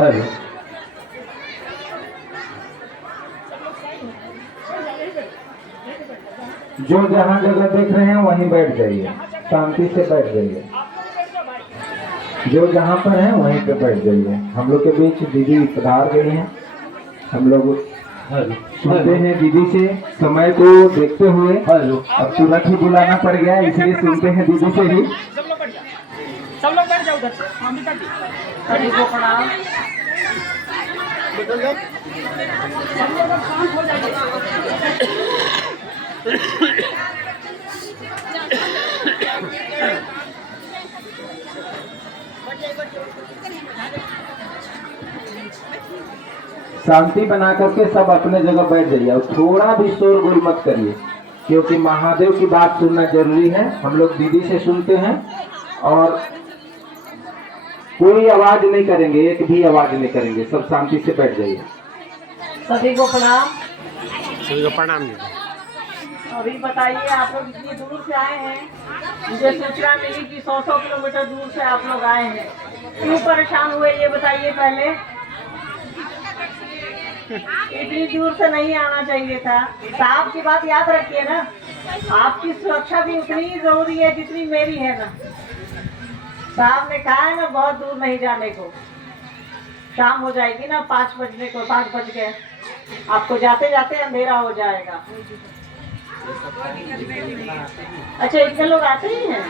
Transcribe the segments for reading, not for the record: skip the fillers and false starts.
Hello. जो जहाँ जगह देख रहे हैं वहीं बैठ जाइए, शांति से बैठ जाइए। जो जहाँ पर है वहीं पे बैठ जाइए। हम लोग के बीच दीदी पधार गई हैं। हम लोग सुनते हैं दीदी से, समय को देखते हुए अब तुरंत ही बुलाना पड़ गया, इसलिए सुनते हैं दीदी से ही। सब लोग बैठ जाओ उधर से, हम भी बैठ जाओ। सभी को प्रणाम। सब लोग शांत हो जाइए। शांति बना करके सब अपने जगह बैठ जाइए और थोड़ा भी शोरगुल मत करिए, क्योंकि महादेव की बात सुनना जरूरी है। हम लोग दीदी से सुनते हैं और कोई आवाज नहीं करेंगे, एक भी आवाज नहीं करेंगे, सब शांति से बैठ जाइए। सभी को प्रणाम। सभी को प्रणाम। अभी बताइए, आप लोग इतनी दूर से आए हैं, मुझे सूचना मिली कि 100 किलोमीटर दूर से आप लोग आए हैं। क्यों परेशान हुए ये बताइए पहले। इतनी दूर से नहीं आना चाहिए था। साहब की बात याद रखिए ना, आपकी सुरक्षा भी उतनी ही जरूरी है जितनी मेरी है ना। साहब ने कहा है ना बहुत दूर नहीं जाने को। शाम हो जाएगी ना, 5 बजने को, 5 बज गए, आपको जाते जाते अंधेरा हो जाएगा। अच्छा, इतने लोग आते ही हैं?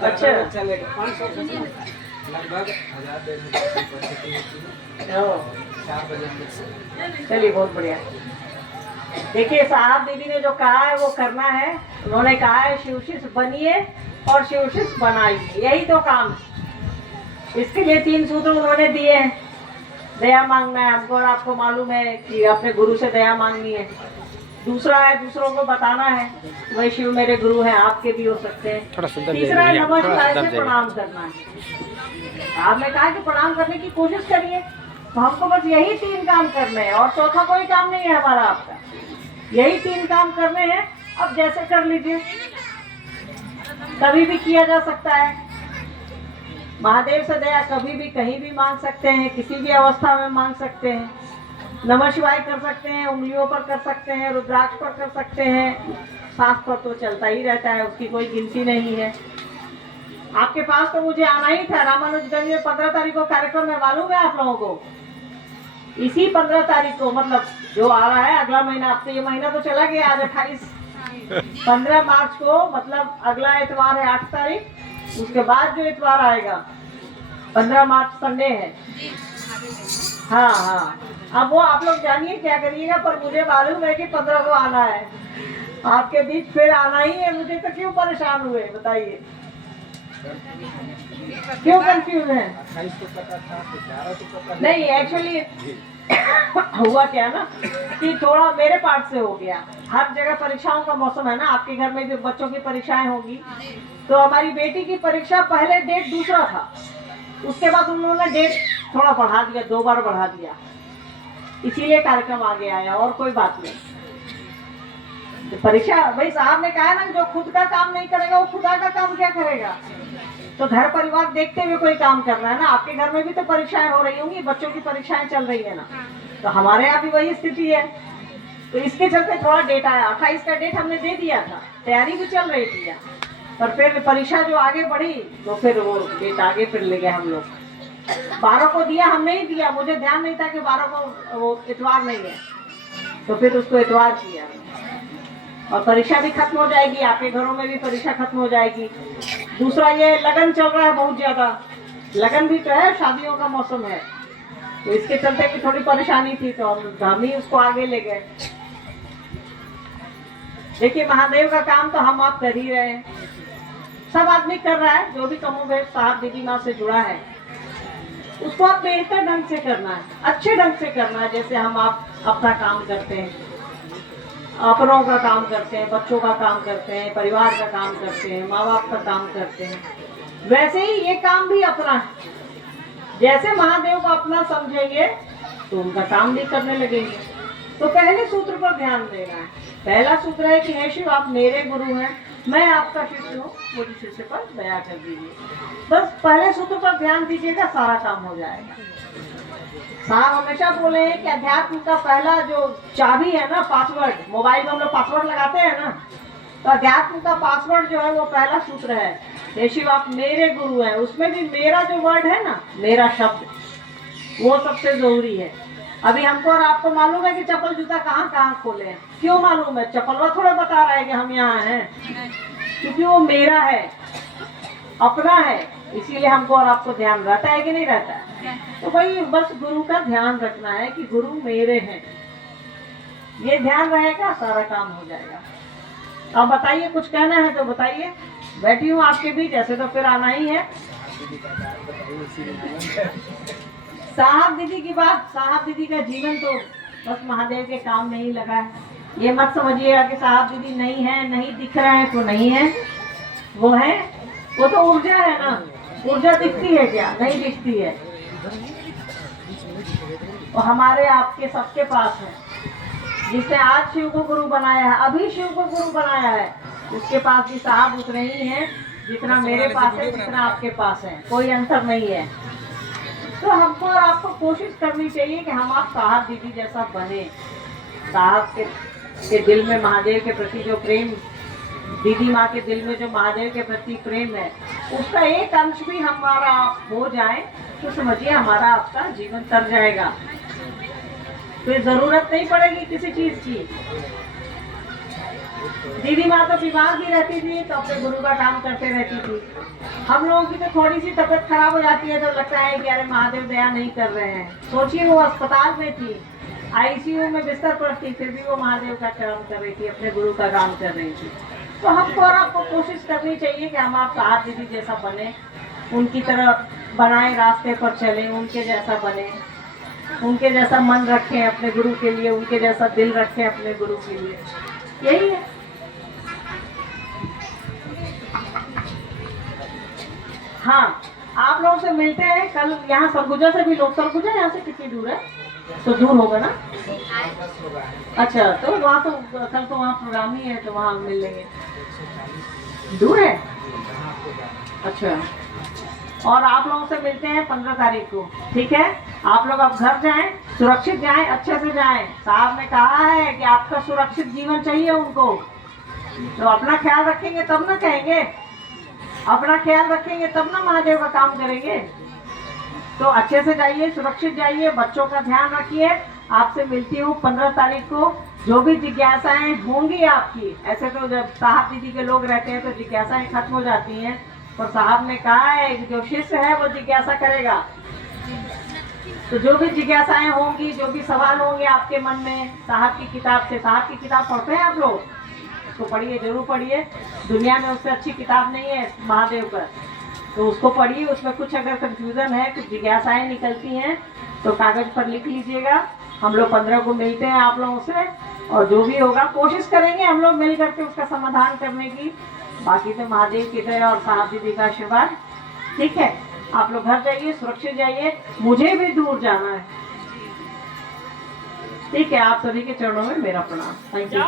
अच्छा, लगभग 1000-1500। चलिए बहुत बढ़िया। देखिए, साहब दीदी ने जो कहा है वो करना है। उन्होंने कहा है शिवशिष्य बनिए और शिवशिष्य बनाइए, यही तो काम। इसके लिए 3 सूत्र उन्होंने दिए हैं। दया मांगना है हमको, और आपको मालूम है कि अपने गुरु से दया मांगनी है। दूसरा है दूसरों को बताना है, वही शिव मेरे गुरु हैं, आपके भी हो सकते हैं। तीसरा है नमः शिवाय से प्रणाम करना है। आपने कहा कि प्रणाम करने की कोशिश करिए, तो हमको बस यही 3 काम करने हैं और चौथा कोई काम नहीं है हमारा। आपका यही 3 काम करने हैं। अब जैसे कर लीजिए, कभी भी किया जा सकता है। महादेव से दया कभी भी कहीं भी मांग सकते हैं, किसी भी अवस्था में मांग सकते हैं। नमः शिवाय कर सकते हैं, उंगलियों पर कर सकते हैं, रुद्राक्ष पर कर सकते हैं, सांस पर तो चलता ही रहता है, उसकी कोई गिनती नहीं है। आपके पास तो मुझे आना ही था। रामानुजगंज में 15 तारीख को कार्यक्रम है, मालूम है आप लोगों को। इसी 15 तारीख को, मतलब जो आ रहा है अगला महीना, अब तो ये महीना तो चला गया, आज 28, 15 मार्च को, मतलब अगला इतवार है 8 तारीख। उसके बाद जो इतवार आएगा 15 मार्च संडे है। हाँ हाँ, अब वो आप लोग जानिए क्या करिएगा, पर मुझे मालूम है कि 15 को आना है। आपके बीच फिर आना ही है, मुझे तो क्यों परेशान हुए बताइए, क्यों कंफ्यूज है? नहीं, एक्चुअली हुआ क्या ना कि थोड़ा मेरे पार्ट से हो गया। हर जगह परीक्षाओं का मौसम है ना, आपके घर में भी बच्चों की परीक्षाएं होगी। तो हमारी बेटी की परीक्षा पहले डेट दूसरा था, उसके बाद उन्होंने डेट थोड़ा बढ़ा दिया, 2 बार बढ़ा दिया, इसीलिए कार्यक्रम आगे आया, और कोई बात नहीं। तो परीक्षा, भाई साहब ने कहा ना, जो खुद का काम नहीं करेगा वो खुदा का काम क्या करेगा। तो घर परिवार देखते हुए कोई काम करना है ना। आपके घर में भी तो परीक्षाएं हो रही होंगी, बच्चों की परीक्षाएं चल रही है ना, तो हमारे यहाँ भी वही स्थिति है। तो इसके चलते थोड़ा डेट आया। 28 का डेट हमने दे दिया था, तैयारी भी चल रही थी, पर फिर परीक्षा जो आगे बढ़ी तो फिर वो डेट आगे फिर ले गए हम लोग। 12 को दिया, हम नहीं दिया, मुझे ध्यान नहीं था कि 12 को वो इतवार नहीं है, तो फिर उसको इतवार किया। और परीक्षा भी खत्म हो जाएगी, आपके घरों में भी परीक्षा खत्म हो जाएगी। दूसरा ये लगन चल रहा है बहुत ज्यादा, लगन भी तो है, शादियों का मौसम है, तो इसके चलते भी थोड़ी परेशानी थी, तो हम ही उसको आगे ले गए। देखिए, महादेव का काम तो हम आप कर ही रहे हैं, सब आदमी कर रहा है, जो भी कमोबेश साहब दीदी माँ से जुड़ा है उसको आप बेहतर ढंग से करना है, अच्छे ढंग से करना है। जैसे हम आप अपना काम करते हैं, अपनों का काम करते हैं, बच्चों का काम करते हैं, परिवार का काम करते हैं, माँ बाप का काम करते हैं, वैसे ही ये काम भी अपना है। जैसे महादेव को अपना समझेंगे तो उनका काम भी करने लगेंगे। तो पहले सूत्र पर ध्यान देना है। पहला सूत्र है कि हे शिव, आप मेरे गुरु हैं, मैं आपका शिष्य हूँ, मुझे शिष्य पर दया कर दीजिए। बस पहले सूत्र पर ध्यान दीजिएगा, सारा काम हो जाएगा। साहब हमेशा बोले हैं कि अध्यात्म का पहला जो चाबी है ना, पासवर्ड, मोबाइल में हम लोग पासवर्ड लगाते हैं ना, तो अध्यात्म का पासवर्ड जो है वो पहला सूत्र है, हे शिव आप मेरे गुरु हैं। उसमें भी मेरा जो वर्ड है ना, मेरा शब्द, वो सबसे जरूरी है। अभी हमको और आपको मालूम है कि चप्पल जूता कहाँ कहाँ खोले हैं। क्यों मालूम है? चप्पलवा थोड़ा बता रहा है कि हम यहाँ हैं, क्योंकि वो मेरा है, अपना है, इसीलिए हमको और आपको ध्यान रहता है कि नहीं रहता है। तो भाई बस गुरु का ध्यान रखना है कि गुरु मेरे हैं, ये ध्यान रहेगा, सारा काम हो जाएगा। अब बताइए, कुछ कहना है तो बताइए, बैठी हूँ आपके बीच, ऐसे तो फिर आना ही है। साहब दीदी की बात, साहब दीदी का जीवन तो बस महादेव के काम में ही लगा है। ये मत समझिएगा कि साहब दीदी नहीं है, नहीं दिख रहे हैं तो नहीं है, वो है, वो तो ऊर्जा है ना। ऊर्जा दिखती है क्या? नहीं दिखती है। वो हमारे आपके सबके पास है। जिसने आज शिव को गुरु बनाया है, अभी शिव को गुरु बनाया है, उसके पास भी साहब उतने ही हैं जितना मेरे पास है, जितना आपके पास है, कोई अंतर नहीं है। तो हमको और आपको कोशिश करनी चाहिए कि हम आप साहब दीदी जैसा बने। साहब के दिल में महादेव के प्रति जो प्रेम, दीदी माँ के दिल में जो महादेव के प्रति प्रेम है, उसका एक अंश भी हमारा आप हो जाए तो समझिए हमारा आपका जीवन तर जाएगा। तो जरूरत नहीं पड़ेगी किसी चीज की। दीदी माँ तो बीमार भी रहती थी तो अपने गुरु का काम करते रहती थी। हम लोगों की तो थोड़ी सी तबीयत खराब हो जाती है तो लगता है कि अरे महादेव दया नहीं कर रहे हैं। सोचिए वो अस्पताल में थी, आईसीयू में बिस्तर पर थी, फिर भी वो महादेव का काम कर रही थी, अपने गुरु का काम कर रही थी। तो हमको और आपको कोशिश करनी चाहिए कि हम आप साहब दीदी जैसा बने, उनकी तरह बनाए रास्ते पर चले, उनके जैसा बने, उनके जैसा मन रखें अपने गुरु के लिए, उनके जैसा दिल रखें अपने गुरु के लिए। यही है। हाँ, आप लोगों से मिलते हैं कल। यहाँ सरगुजा से भी लोग, सरगुजा यहाँ से कितनी दूर है? तो दूर होगा ना? अच्छा, तो वहाँ तो कल तो वहाँ प्रोग्राम ही है, तो वहाँ मिल लेंगे। दूर है? अच्छा, और आप लोगों से मिलते हैं 15 तारीख को, ठीक है? आप लोग अब घर जाएं, सुरक्षित जाएं, अच्छे से जाएं। साहब ने कहा है कि आपका सुरक्षित जीवन चाहिए उनको, तो अपना ख्याल रखेंगे तब ना कहेंगे, अपना ख्याल रखेंगे तब ना महादेव का काम करेंगे। तो अच्छे से जाइए, सुरक्षित जाइए, बच्चों का ध्यान रखिए। आपसे मिलती हूँ 15 तारीख को। जो भी जिज्ञासाएं होंगी आपकी, ऐसे तो जब साहब दीदी के लोग रहते हैं तो जिज्ञासाएं खत्म हो जाती हैं, पर साहब ने कहा है कि जो शिष्य है वो जिज्ञासा करेगा। तो जो भी जिज्ञासाएं होंगी, जो भी सवाल होंगे आपके मन में, साहब की किताब से, साहब की किताब पढ़ते हैं आप लोग, उसको पढ़िए, जरूर पढ़िए। दुनिया में उससे अच्छी किताब नहीं है महादेव पर, तो उसको पढ़िए। उसमें कुछ अगर कंफ्यूजन है, कुछ जिज्ञासाएं निकलती हैं तो कागज पर लिख लीजिएगा। हम लोग 15 को मिलते हैं आप लोगों से, और जो भी होगा कोशिश करेंगे हम लोग मिल करके उसका समाधान करने की। बाकी तो महादेव की दया और साहब दीदी का आशीर्वाद। ठीक है, आप लोग घर जाइए, सुरक्षित जाइए, मुझे भी दूर जाना है। ठीक है, आप सभी के चरणों में मेरा प्रणाम। Thank you.